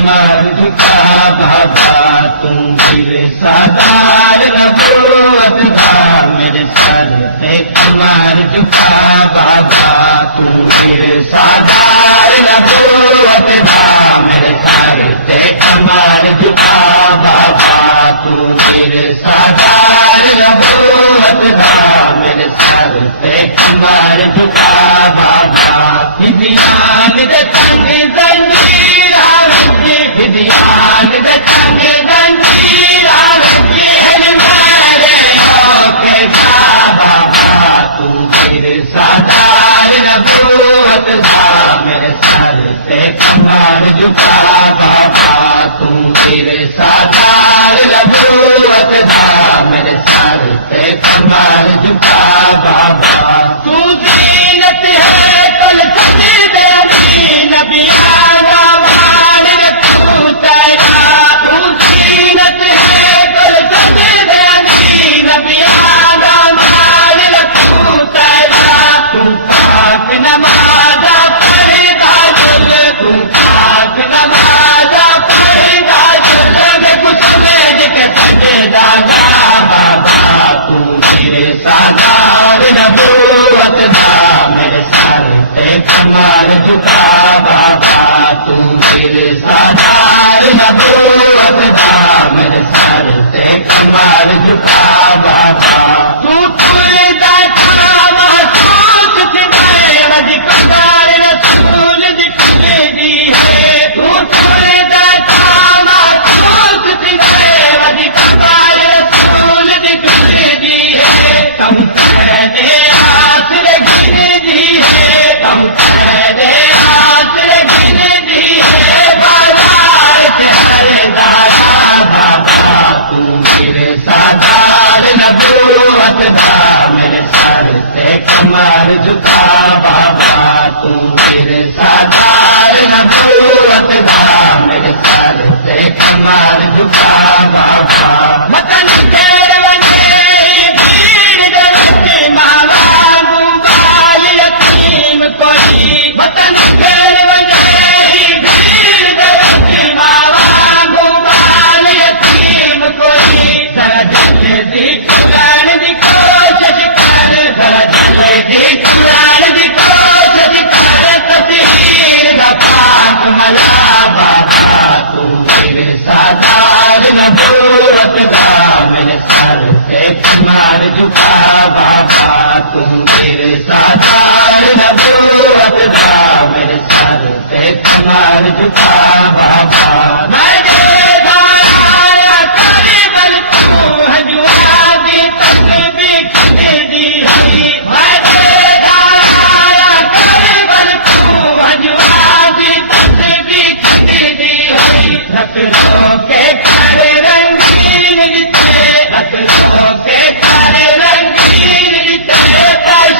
کمر جھکا بابا تم پھر سردار نبوت کا میرے سر پہ کمر جھکا بابا تم پھر سردار نبوت کا میرے سر پہ کمر جھکا بابا تم پھر سردار نبوت کا میرے سر پہ کمر جھکا بابا بدیان دے تنگ زنجیر آوچی بدیان دے تنگ زنجیر آوچی میرے اوکے جا بابا تم پھر سردار نبوت کا میرے سر پہ کمر جھکا بابا تم پھر سردار نبوت کا میرے سر پہ کمر جھکا بابا تو زینت ہے کمر جھکا بابا تم پھر سردار نبوت کا میرے سر پہ کمر جھکا بابا تو پھول دیتا محسوس سکھائے مجھ کمر رسول دکھلے دی ہے تو پھول دیتا محسوس سکھائے مجھ کمر رسول دکھلے دی ہے تم کہنے آسر گھر دی ہے تم کہنے آسر گھر دی ہے بازار چہرے دارا بابا تم میرے سردار نبوت کا میرے سر پہ کمر جھکا بابا تم میرے سردار نبوت کا میرے سر پہ کمر جھکا بابا وطن خیر بنے بھیڑ درخت مالا گنبال یتیم کوئی وطن خیر بنے بھیڑ درخت مالا گنبال یتیم کوئی ذرا جلدی کرنے کی کوشش کر ذرا جلدی کرنے کی کوشش کر تصویر کا پاک ملا بابا تم میرے سردار نبوت کا میرے سر پہ کمر جھکا بابا تم میرے سردار نبوت کا میرے سر پہ کمر جھکا بابا میرے دایا کربل تو ہجوادی تصویر کھلے دی میرے دایا کربل تو ہجوادی تصویر کھلے دی لکھنؤ کے گھر رنگین جتے لکھنؤ کے گھر رنگین جتے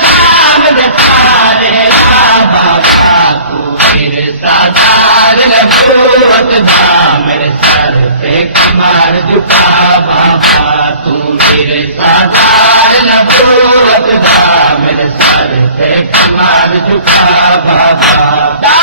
شام سارے بابا تو میرے سردار نبوت کا میرے سر پہ کمر جھکا بابا تم میرے سردار نبوت کا میرے سر پہ کمر جھکا بابا